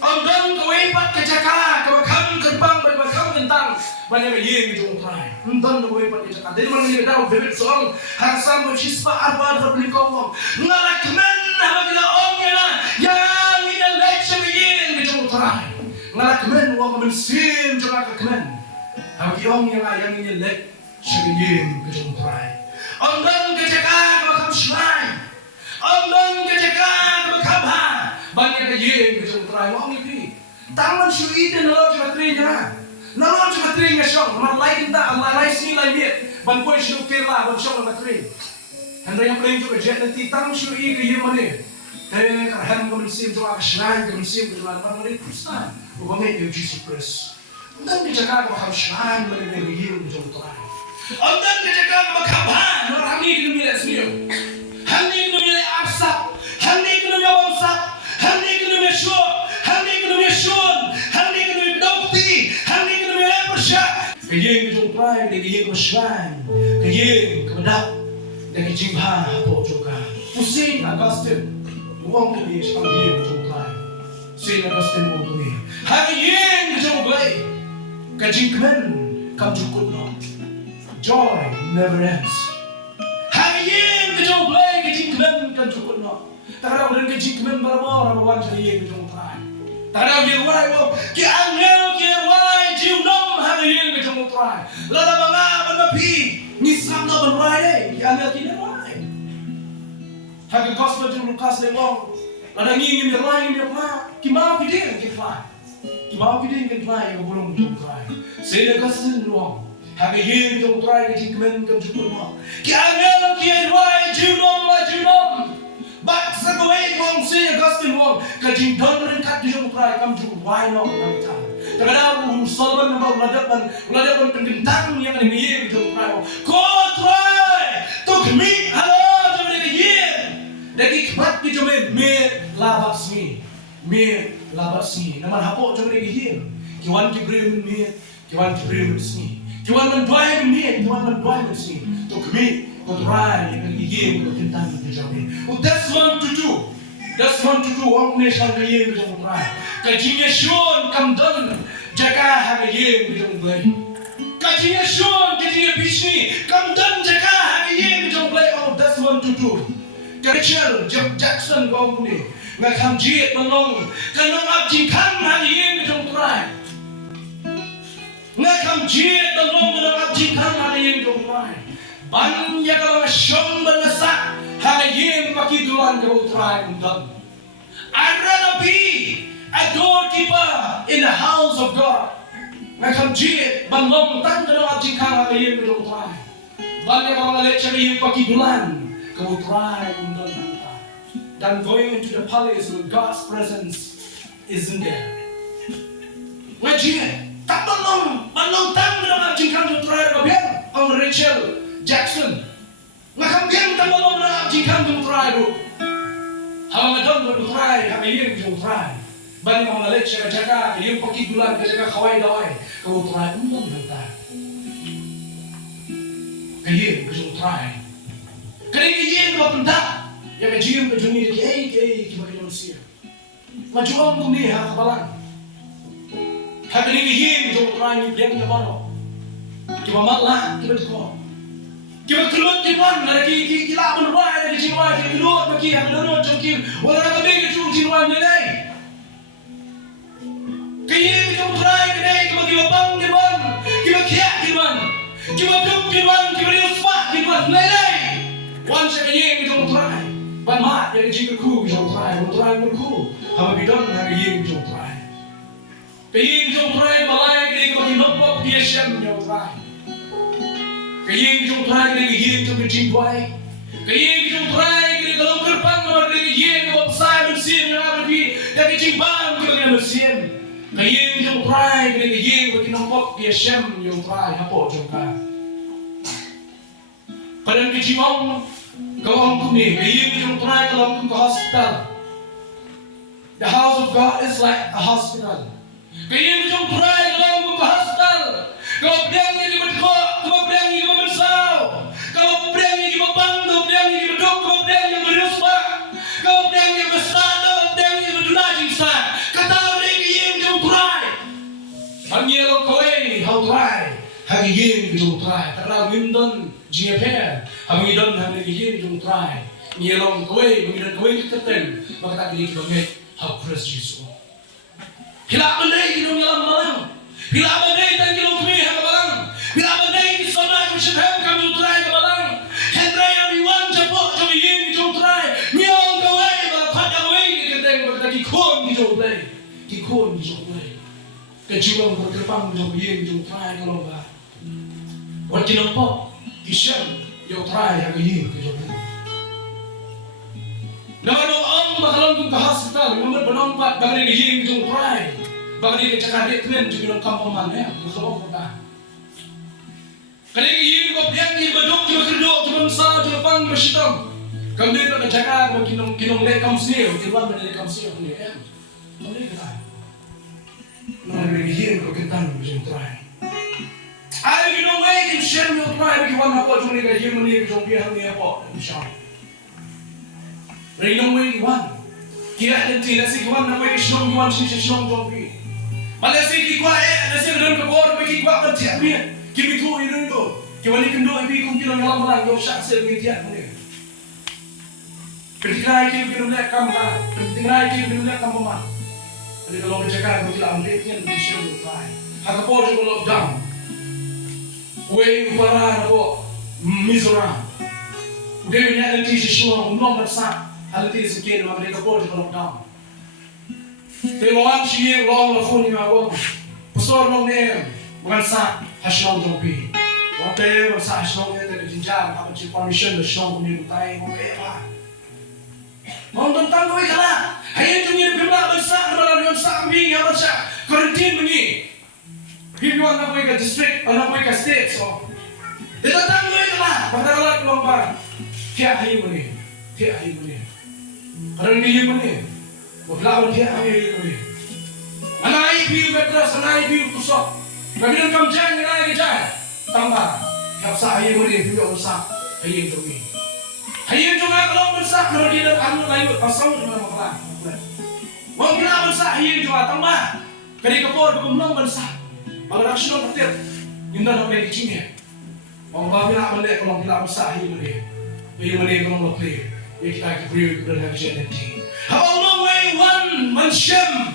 Andang ke wepat ke jaka ke bakam gerbang ke bakam tentang banyak yin ke jomblay andang ke wepat ke jaka dari mana dia tahu bebek seorang hasan bersispa arba terbeli kau ngarak men apabila orangnya yang ini lecture yin ke jomblay ngalah kemen wang mensim coba ke kemen bagi orang yang ini lek sebelum ke jomblay orang ke jaka ke bakam shrine orang ke jaka ke bakam ha banyak ke yin ke jomblay orang ini taman syui dan nalor cuma terinya syong nama lain tak Allah lain sini lain dia ban pun syuk kerla ban syong nama teri hendak yang paling juga jet nanti taman syui ke yin mana kerana mensim coba ke shrine ke mensim ke jomblay mana ni pusat Ubangnya dia Jesus Christ. Dan dijaga bakal syahan dari hidup jauh terang. Dan dijaga bakal orang ini kena milik sendiri. Hani kena milik absak, hani kena milik bangsa, hani kena milik syur, hani kena milik syun, hani kena milik dokti, hani kena milik persyak. Kejeng jauh terang, kejeng bersyahan, kejeng kebedak, dan kejeng apa juga. Pusing Augustine, uang tu dia sekarang kejeng jauh terang. Sila Augustine uang tu dia. Hari yin ke jomblay kejingkmen kam cukut no joy never ends hari yin ke jomblay kejingkmen kam cukut no tarau dan kejingkmen barabor rawan hari yin ke jomblay tarau dia wai wo ki angel ki wai jiunom hari yin ke jomblay lada banga banapi nisam no banwai ki angel ki ne wai hari gospel jum Lukas le wo lada ngi mi wai mi apa ki mau ki dia ki wai Mau kita ingin try ke belum jom try. Saya kasih ruang. Hanya yang jom try ke jingkmen ke jumpa ruang. Kiangan kian wai jinom. Bak sekawai ruang saya kasih ruang. Kejingkmen dan kat jom try kam jumpa wai no nanti. Terkadang Solomon nampak meladakan pendentang yang ada yang jom try. Kau try. Tu kami halo jom ada yang. Dagi kebat kita jom labak sini. Mir labat sini, nama hapok cuma lagi hil. Kiwan kibrim mir, kiwan kibrim sini. Kiwan menduai mir, kiwan menduai sini. Tu kami, tu TRAI yang lagi hil, tu tentang kita jauh. That's one to do. Orang nation lagi hil tu TRAI. Kajinya Sean kamdan jaga harga hil tu mulai. Kajinya Sean, kajinya Bisni kamdan jaga harga hil tu mulai. Oh, that's one to do. Kecil, Jackson kau punya. Nggak kamjit menong, kanong abjing kan hari ini jom TRAI. Nggak kamjit menong, kanong abjing kan hari ini jom TRAI. Banyak kalau syom belasak hari ini pakai duluan jom TRAI undang. Ada nabi a doorkeeper in the house of God. Ngakam jit ban long tang ka daw jikang ayem ka try. Ban ka mga lecha ayem pakidulan ka try undan nanta. Then going into the palace where God's presence isn't there. Ngajit tak ban long tang ka daw jikang ka try ka bian ang Rachel Jackson. Ngakam bian ka long na jikang ka try do. Habang adon ka try ka ayem ka try. Bani mga leche ka jaga, yung pakidulan ka jaga kaway daway, kau try undan nanta. Kayem ka jung try. Kaya kayem ka punta, ya ka jiyem ka jungi kay kiba kayo siya. Majuang kumiha kabalan. Kaya kayem ka jung try ni bilang niya bano. Kiba matla, kiba ko. Kiba kulot kiban, na kilaban wa, na kijinwa, kilot maki, ang lunod jung kim, wala ka bing jung jinwa nilay. Kaya kita try kena kita bang kiban, kita kiat kiban, kita duk kiban, kita riuspak kiban, lelai. Once kaya kita try, ban mat yang jika ku kita try pun ku, hama bidon nak kaya kita try. Kaya kita try balai kita bagi nombor dia siam kita try. Kaya kita try kita berjingwai. Kaya kita try kita kalau kerpan kita kita bersai bersiam yang ada di dari jimbang kita bersiam. Kaya yung try, kaya yung kinampok kaya siyem yung try, hapo yung ka. Kadang kicimong, kawang kumi, kaya yung try, kawang kung hospital. The house of God is like a hospital. Kaya yung try, kawang kung hospital. Kawabdang yung ibatko, kawabdang yung ibabansaw. Kawabdang yung ibabang, kawabdang yung ibadok, kawabdang yung ibaruspa. Kawabdang yung ibastado, kawabdang yung ibadulajing sa. Ang yellow kaway, how try, hagigin yung try. Tara windon, jingaper, hagidon hagigin yung try. Yellow kaway, hagidon kaway kitaten, makatagili kibagay, how press Jesus. Hilaban na yung yalang malang, hilaban na yung kilong kumi hagabalang, hilaban na yung sana kung siyang kami yung try kabalang. Hendray ang iwan japo, hagigin yung try. Yellow kaway, malapat kaway kitaten, makatagikon yung play, kikon yung play. Kejuang berkepang jom yeng jom try kalau ba. Wat kinampok kisam yo try yang yeng jom. Naman ang bakalan kung hospital, naman penampat bagay ni yeng jom try. Bagay ni cakap kren jom ng kampungan ya, masalah ba. Kali yeng ko piang ni badok jom kedok jom sa jom pang bersitam. Kami nak cakap kinong lekam sini, kiwan lekam sini ni ya. Boleh kita. Nagiging ko kita ng try. Ay, ginaway, kinshare yung try. Kiwan ako, yung nagiging mani, yung biyang niya po. Ginaway, kiwan. Kaya nanti, nasi kiwan na may isyong kiwan siya siyong jombi. Malasi kikwa nasi rin kabor, may kikwa ka tiyak niya. Kimitu, yun ko. Kiwan ikindo, ibi kung kinong alam lang, yung siya siya may tiyak niya. Pertinay kayo kinulek kampa. Pertinay kayo kinulek kampa. Jadi kalau bercakap kita ambil yang bisa try. Hak apa juga lockdown. Kue upara apa Mizoram. Udah banyak nanti sesuatu belum bersak. Hal itu sekian mereka apa juga lockdown. Temuan sih long lafun yang awam. Pasal long ni bukan sak hasilong jopi. Waktu bersak hasilong ni ada jenjang apa cip permission hasilong ni bukai bukai apa. Mau tentang kau ikhlas, hanya cuma berapa besar dalam yang sambil yang besar karantin begini. Hidup anak mereka district, anak mereka state so. Dia tentang kau ikhlas, padahal lomba tiap hari begini, tiap hari begini. Karena dia begini, berlawan tiap hari begini. Anak ibu beras, anak ibu tusuk. Kami nak kamjang, anak kerja, tambah. Kalau saya begini, dia besar, hari begini. Hayang cuma kalau besar kalau dia anu layu pasang cuma makan. Mau kena besar hayang cuma tambah. Kali kapor belum besar. Kalau nak sudah betul, indah nak pergi cingnya. Mau kena balik kalau kena besar hayang dia. Hayang dia kalau betul, kita kebiri kita nak jadi. How long way one mensyam,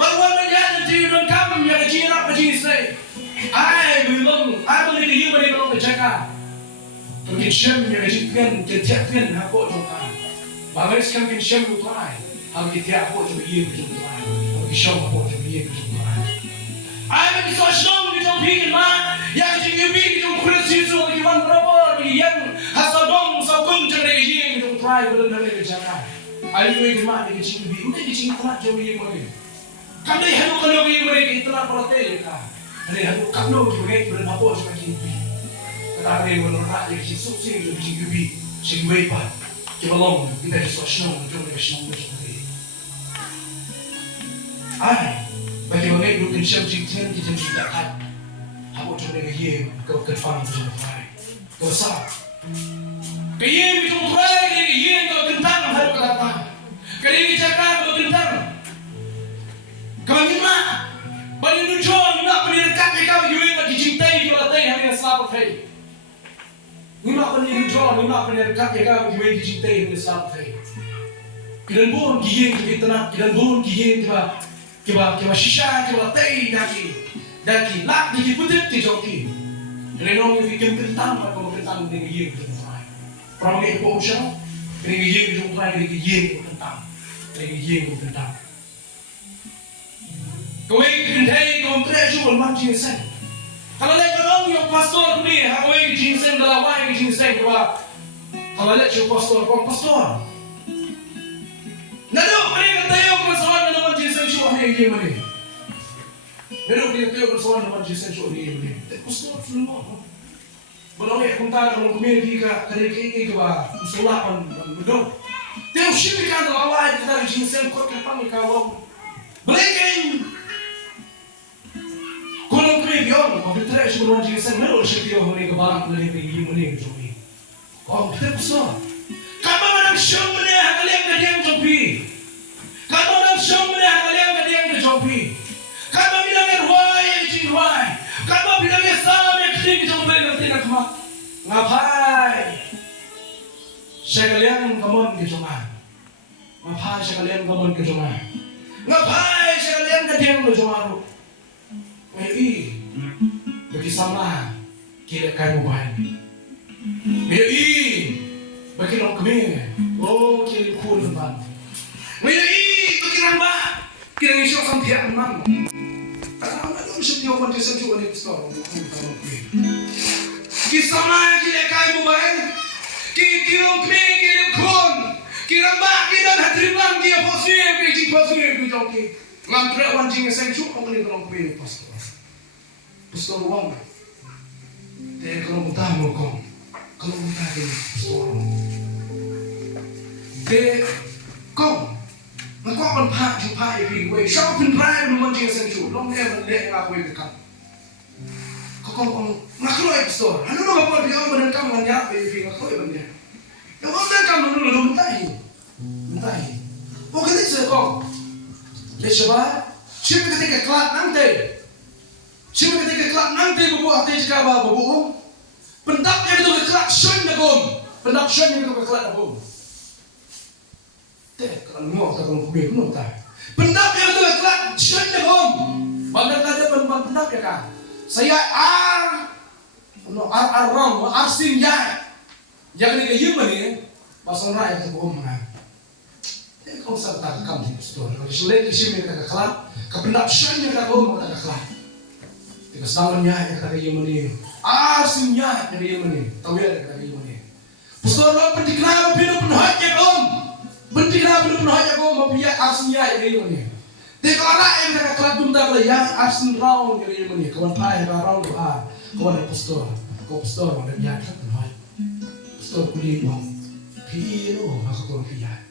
baru menjadi dan kamu yang jinak begini say. I believe you beri kalau bercakap. Mungkin syam yang dijadikan ketiakkan aku jomkan. Bagaimana sekarang syam lupai, hal ketiak aku juga ia berjumpa. show up on the year. I am so strong with your being man. Yang you be to Chris you so you want rubber young has a dong so come to the year to try with the Japan. I will make man in the be making what you will money. Come they have no way to interrupt for a and they have come no to get with a boss like you be. But I will not let you so see you be. She wait back. Give along with the social generation. I, but you make you can show you 10 to that. How to make a year go good fun to the fire. Go south. The year we don't try, the year go to town, how to that time. Can you check out the town? Come on, but you join, you're not going to cut you in, but you take you a day having a slap of hay. You're not going to join, you're not going to cut you out, you wait to take the slap of hay. You don't born to yin to get the nut, you don't born to yin to give a shisha, give a day, that he laughed, he put it to jockey. And I know if you can put down, I'm going to down the year to try. From a potion, getting a year to try, getting a year to down, getting a year to down. Go in, go on treasure, and much in send. Kalau let your pastor me, how way you send the wine you send about. Kalau let your pastor go, pastor. Nado, bring tayo pastor na naman Jesus show ay money. Pero bring tayo pastor na naman Jesus show ay money. Pastor mo. Walau kung tayo kung kumili ka kay ba musulapan do. Tayo shibi ka na away kita Jesus ko ka pang ikaw. Blinking. Kalau kumili yon, mabitra siya naman Jesus meron siya tiyo huli ka ba kung hindi mo ni joy. Oh, pastor. Kamu menang syom ni kalian kalian jopi. Kamu menang syom ni kalian kalian jopi. Kamu bilang why jing why. Kamu bilang sama yang jopi nanti nak mak. Ngapai? Sekalian kamu ke cuma. Ngapai sekalian kamu ke cuma. Ngapai sekalian kalian ke cuma. Mei, bagi sama kita kamu bahan. Mei. Bagi orang kami, oh kiri cool man. Mei, bagi orang ba, kira ngisok sampai man. Anak tu mesti dia orang jenis tu orang store. Kisah mana kira kaya mobile, kira orang kami kira cool, kira ba kira hatri man kira positif, kira positif kira joki. Ngam terus orang jenis tu orang ni orang kami pastor. Pastor orang, dia kalau mutah mukong. Kalau kita ini seorang, dia kau, nak kau pun pak jumpa ibu gue, siapa pun try memang dia sensu, long dia melihat aku itu kan. Kau nak keluar episode, anu nak apa dia orang kamu banyak ibu aku itu banyak. Yang orang kamu dulu mentahi. Bukan itu kau, dia siapa ketika kelak nanti bubuh hati jika bubuh. Pendap yang itu kelak sun dagom, pendap sun yang itu kelak dagom. Teh kalau mau tak kalau kubik mau tak. Pendap yang itu kelak sun dagom. Bandar ada pendap ya kan. Saya wrong, sin ya. Jangan dikayum ni, pasal raya itu bohong mana. Teh kalau serta kamu di store, kalau sulit isi mereka kelak, kependap sun yang dagom mereka kelak. Tiga salahnya yang kayum ni. Arsinya yang dia mana? Tahu ya yang dia mana? Pastor Allah pentinglah bina penhajat om, pentinglah bina penhajat om, mampia arsinya yang dia mana? Teka orang yang mereka kelak bunda yang arsin round yang dia mana? Kawan pai round doa, kawan pastor, kau pastor mana dia kelak penhajat? Pastor kulit om, PHI itu aku kawan PHI,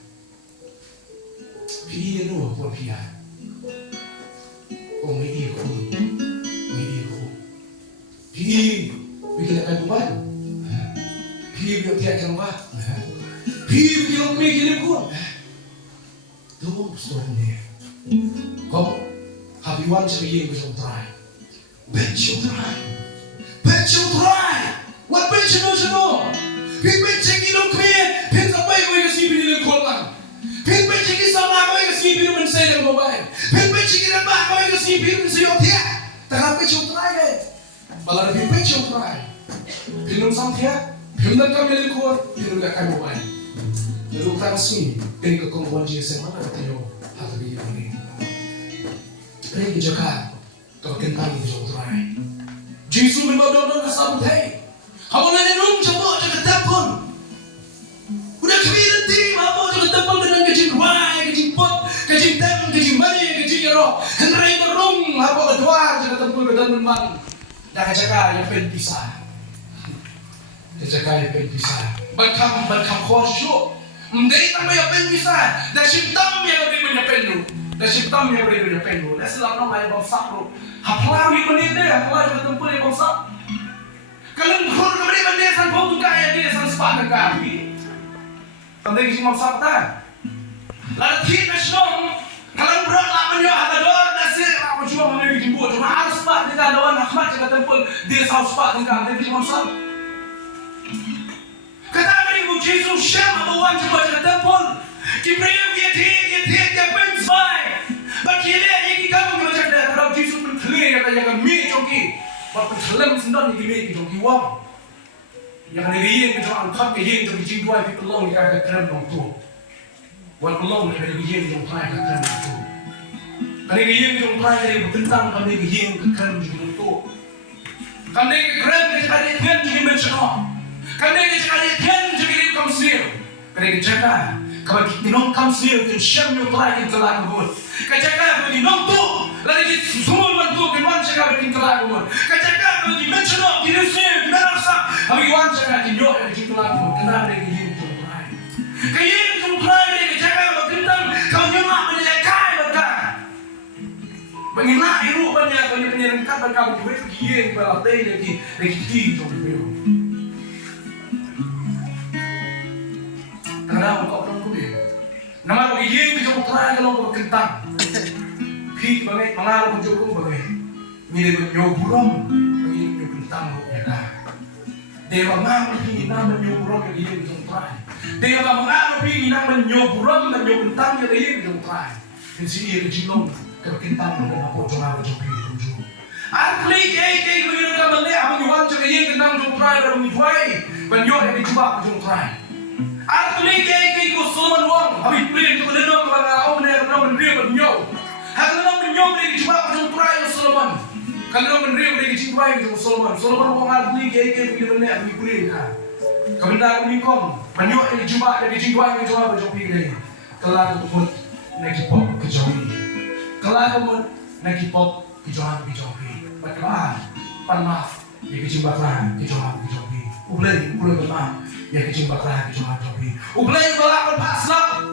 PHI itu kawan PHI, kau mei ikut. PHI bikin apa buat? PHI bikin tiada buat. PHI bikin orang bikin buat. Tu story. Kau habiwan sebiji besok try. Besok try. What besok no? Besok ini orang kaya. Besok apa yang kau kasi pilih kolman? Besok ini sama kau kasi pilih mensay dalam mobile. Besok ini apa kau kasi pilih mensay otia? Tak besok try. Balar pimpin siya try. Pinum sampai, pinum kami likur, pinum kami mobile. Lalu kita resmi, pinum kekongkuan JSM mana tayo hati ini. Regi jaka to kentang di Trai. Jisu menodon asam teh. Hawa nani rum coba jaga telefon. Udah kebiri tim apa jaga telefon dengan kecil Trai, kecil pot, kecil tem, kecil mani, kecil roh. Henry rum apa kedua jaga telefon dengan teman. Dah jaga yang pentisah. Jaga yang pentisah. Berkam khusyuk. Mendai tambah yang pentisah. Dah symptom yang lebih banyak lu. Dah symptom yang lebih banyak lu. Dah selama mai bangsa lu. Haplawi menit dia, haplawi bertempur yang bangsa. Kalau ngor kembali menit san bau kaya dia san sepakat kami. Tandai kisah bangsa tak. Lalu kita senang. Kalau berat lah menyo ada dor nasi apa cuma menjadi jimbo. Cuma harus pak kita doan Ahmad jaga tempur dia saus pak tengah dia kisah bangsa. Kata beribu Yesus syam abawan coba jaga tempur. Kibriu dia pensai. Bagi dia yang kamu baca dah kalau Yesus menclear kata yang mi joki. Bapak kelam sendan yang mi joki wang. Yang hari ini kita angkat ke yang joki jingwai di pelong yang ada krem nong tu. Wan pelong yang ada yang jong trai ke krem nong tu. Kali yang jong trai dari bentang kali yang ke krem nong tu. Kali krem kita ada yang joki menciono. Kali kita ada yang joki di kamsil. Kali kita kalau kita non kamsil kita syam yang trai kita lakukan. Kajaga bagi nontu, lagi semua mantu kewan jaga bagi kelakuan. Kajaga bagi menciono, kirusnya, merasa, bagi wan jaga kinyo bagi kelakuan. Kenapa lagi yang jumpai? Kaya yang jumpai lagi jaga bagi tentang kau nyemak menyelekai betul. Menginak iru banyak penyerengkat dan kamu juga kian balatai lagi ti jumpai. Kenapa kau belum kubi? Nama bagi yang jumpai kalau berkentang. Pi bagai mengaruh menjauh bagai mirip nyoburom bagi nyobentang ya dah. Dewa mengaruh pi nama nyoburom yang dia bijong trai. Dewa mengaruh pi nama nyoburom dan nyobentang yang dia bijong trai. Jadi ia dijilong kekentang dan apa jangan bijong pi tunjuk. Arti kek begitu kamu lihat menjual jaga yang kentang bijong trai dan menjual banyak yang dijual bijong trai. Arti kek kusuman uang habis beli untuk menendang bangga om menendang menjual. Kalau menyom dari jumpa macam TRAI Solomon, kalau menerima dari jumpa macam Solomon orang ahli kaya begini mana ahli kulit kan? Kebenar mengkom, menyom dari jumpa macam begini. Kalau aku pun nak pop kejauhi, kalau aku pun nak pop kejauhi. Bagaimana? Panah, ya kejumpa lah kejauhi. Ulay bermah, ya kejumpa lah kejauhi. Ulay kalau paslah.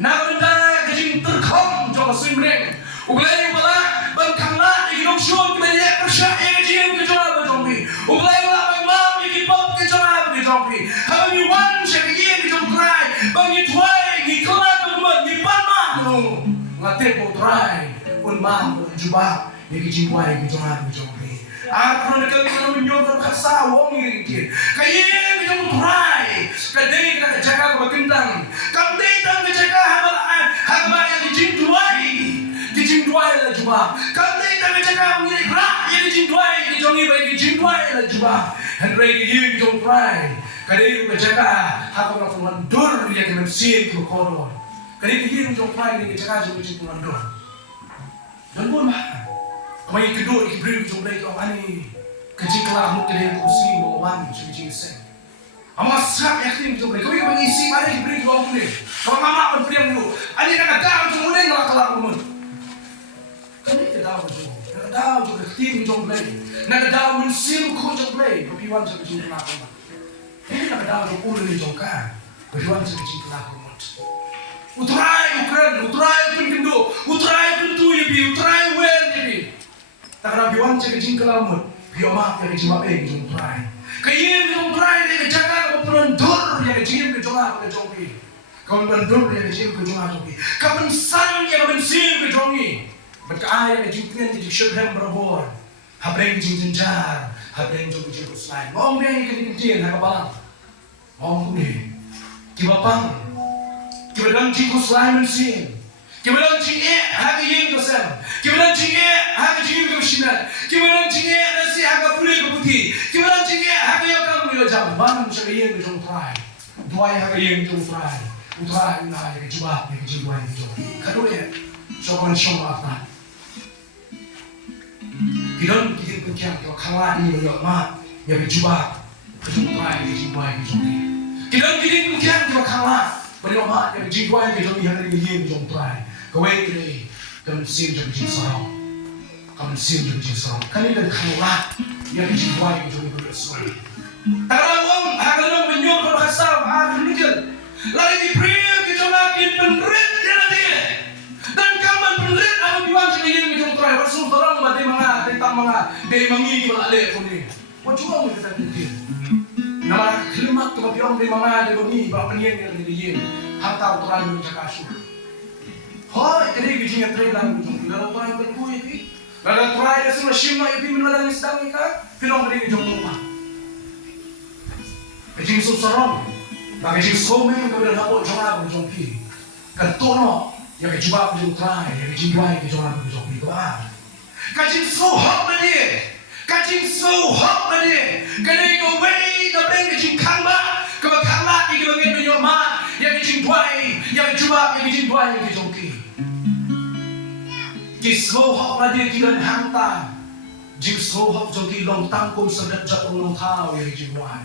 Nagunda kajing terkong jong simreng. Ublay wala bangkangla iginom syun kemenya persya kajing kejora bajongbi. Ublay wala bangmam igipop kejora bajongbi. Habang yuwan siya kajing kejong trai. Bang yitway ngikala kagumad ngipalma. Ngate po trai. Unmam jubah kajing way kejora bajongbi. Aku nak kalau menyokong kasa wong ini, kaya yang try, kadang kita jaga berkentang, kadang kita jaga haba yang dijinduai lah juga, kadang kita jaga mengirik rak yang dijinduai, dijongi baik dijinduai lah juga, Henry yang jom try, kadang kita jaga haba yang mandur yang mensin ke koron, kadang yang jom try yang jaga juga jom mandur, dan pun mah. Kami kedua ibril jumlah itu ani kecil kelah mungkin yang kursi bawan cing sen. Amas sak yakin jumlah kami mengisi ada ibril dua puluh. Kalau mama pun beriang dulu. Ani nak tahu jumlah yang kelah kumun. Kami tidak tahu juga tim jumlah. Nak tahu mensim kau jumlah. Kami wan jadi jumlah kumun. Ini nak tahu jumlah jongkar. Kami wan jadi jumlah kumun. Utrai pun kendo. Utrai pun tu yebi. Utrai wen yebi. Tak ada biwan cakap jing kelamun, bioma yang dijawab jung trai. Kaya jung trai dia jaga berpendur yang dijim ke jonga ke jongi. Kau berpendur yang dijim ke jonga jongi. Kapan sang yang mensim ke jongi. Berkaya yang dijimkan jadi syurhem berabor. Habreng jing jenjar, habreng jung jing uslai. Mong dia yang kecil hakabalang. Mong ni, kibapang, kibadang jing uslai mensim. Kemudian cingek harga yang besar. Kemudian cingek harga cingek kemisinan. Kemudian cingek nasi harga pulih keputih. Kemudian cingek harga yang kamu dia jam. Bangun cakap yang jom try. Dua harga yang jom try. Utrai nak yang coba yang jom yang jom. Kedua ya, coba show apa? Kita pergi ke kalah ini banyak mak yang berjubah kejung try kejung boy kejung ni. Kita pergi ke kalah banyak mak yang berjubah kejung yang ada di kejung try. Kau ini kamu siap jadi seorang, kamu siap jadi seorang. Kan ini kalah yang berjubah kejung itu bersuara. Tarawang hakalang menyuruh berhasab akhir nikah. Lagi di pria kejung lagi penrit dia dia. Dan kaman penrit apa biwan jadi kejung try. Rasul terang bade mga tentang mga day mangi malale ko ni. Wajua mo kita nikah. Nama kalimat kemudian day mga day mangi ba penyen ni dia. Hatta uturan mo sa kaso. Hoy, kini kejung try lang kejung. Lalu uturan ko ko ini. Lalu try dah semua shima ibi menalang sedang ika. Pinong kini kejung rumah. Kejing susarong, bagi kejing some yang kemudian hapot jangan berjong pi. Kantono yang kejuba berjong try, yang kejing dua jangan berjong pi kebar. Kejing suhok lagi, kejing suhok lagi. Kini kau wei, tapi kejing kamba, kau kamba di bagian dunia ma, yang kejing dua, yang kejuba yang kejing dua yang kejong pi. Kisuhok lagi kita hantar, jing suhok jogi long tangkum sedap jatuh long tahu yang kejing dua.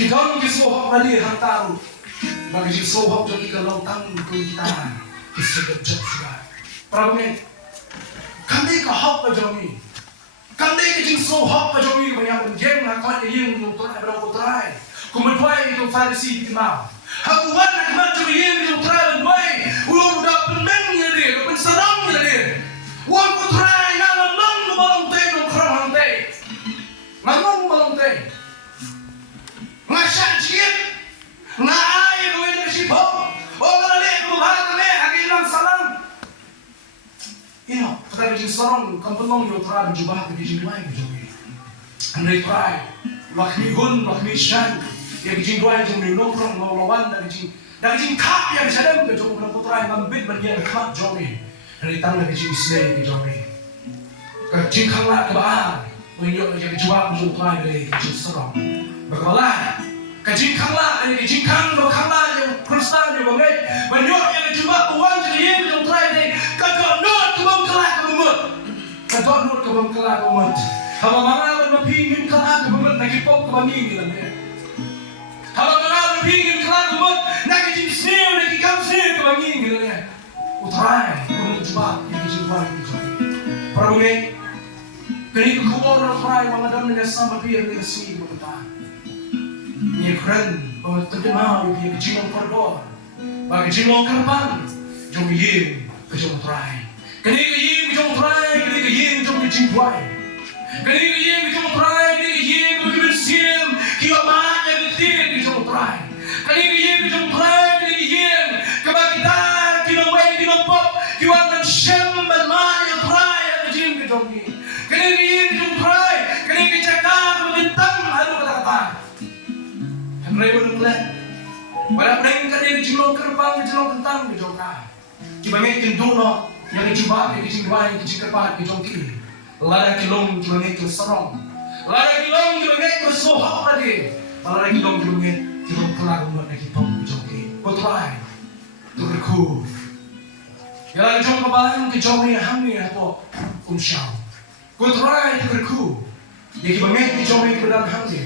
Kita orang kisuhok lagi hantar, bagi kisuhok jadi kalau tang kita kisuhok juga. Prabunya, kami kahok kejami, kami kisuhok kejami banyak menjeng nak kau yang untuk berapa try, kemudian itu farisi di mau. Hakuan nak macam yang untuk try berbuat, ulang dah penmengnya dia, penserangnya dia. Uang try nak long balong teh, long kerang teh, long balong teh. Masak jiat, na air kau ini sibuk, orang lelaki bukan lelaki, agak hilang salam. Ino, kita kejing sarong, kampung yang try berjubah kejing dua kejing ni. Andai try, lakmi gun, lakmi shan, yang kejing dua kejing ni nongkrong lawan dan kejing kap yang sedang kejing orang try ngambil bagian kap jomi. Andai tang kejing slay kejing ni. Kejing kangla kebar, menjadi kejing jubah kejing try dari kejing sarong. Bagaimana? Kejing kangla, ini kejing kangla yang Kristen yang bagai, banyak yang cuma uang jadi yang yang try ni, kadang not kebang kelak kebumut, kadang not kebang kelak kebumut. Haba mangal mapingin kelak kebumut, nakipok kebangin kita ni. Haba mangal mapingin kelak kebumut, nakijing sneer, nakikam sneer kebangin kita ni. Utray, kebumut cuma yang kejing buat kita. Prabu ni, kini kekuatan utray mengadam dengan sama biar dengan sini berkata. Ni keren, bahawa terkenal bagi kejilong koridor, bagi kejilong kerpan, jom yin kejong try. Kini yin kejong try, kini yin jom kejing buai. Kini yin kejong try, kini yin kejong bersiam, kiamat yang kecil kejong try. Kini yin kejong try, kini yin kebagitan, kinawai, kinampok, kiwangan syam bermana yang try yang kejing kejong yin. Kini yin kejong try, kini kecakap membintang halu kata-kata. Mereka menolak. Pada mereka dia dijilong kerbang, dijilong kentang, dijongkar. Kibangit kendono yang dicoba, yang dicingguai, yang dicingkepat, dijongki. Lara kilong kibangit keserong. Lara kilong kibangit kesohok tadi. Lara kilong kibangit kilong kelar umat lagi pom dijongki. Kotrai, tukerku. Yang dijong kebalan kejongi hamni atau umsyau. Kotrai tukerku. Yang kibangit dijongi keberan hamni.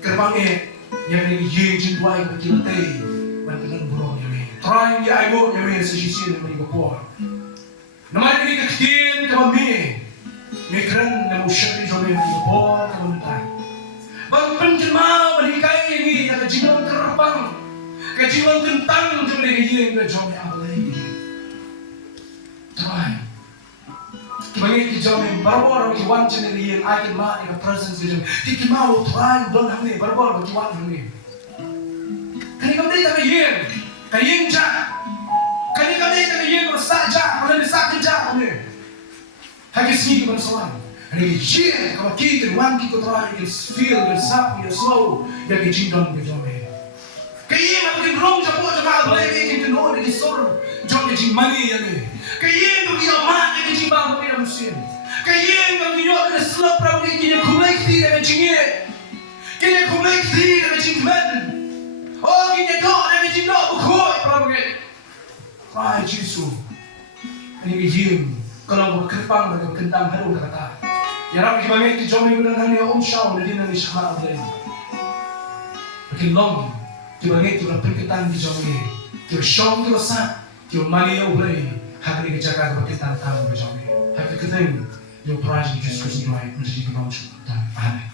Kerbangit yang ini yin dua yang kecil teh, mantan burung yang ini. Try yang ayo yang ini sisi yang mereka buat. Nama ini kecil kami, mikran yang usah dijual yang mereka buat kementan. Bang penjema berikai ini yang kecil terbang, kecil tentang yang mereka yin berjual yang lain. Try. Kibangit kijami barbor kiwan chene yin akin ma in presence kijam tikimao try don hamni barbor kiwan hamni kani kamde ta yin kayin ja kani kamde ta yin sa ja kani sa ja hamni hakisni kiban sawan ani yin kama ki wan ki ko try you feel your sap your slow ya kijin don kijami kayin apa ki grong ja po ja ma boleh ki no ni sor jom ki money yani kayin tu dia mak dia kecibang pada musim. Kayin yang dia kena selap rabu ni kini kumai kiri dengan cingit. Kini kumai kiri dengan cingmen. Oh kini dok dengan cingdok bukoi rabu ni. Ay Yesus. Ini kayin Kalau berkepang dan berkentang haru kata. Ya Rabbi kami di jom minggu dan hari om syau dan dina ni syahara abdai. Makin long, kita ngerti orang perketan di jom ni. Kita syom kita sah, kita mali ubrai. Hari ni kejaga berketan tahu di jom ni. Hari kita yang praji justru sesuai menjadi kemampuan. Amin.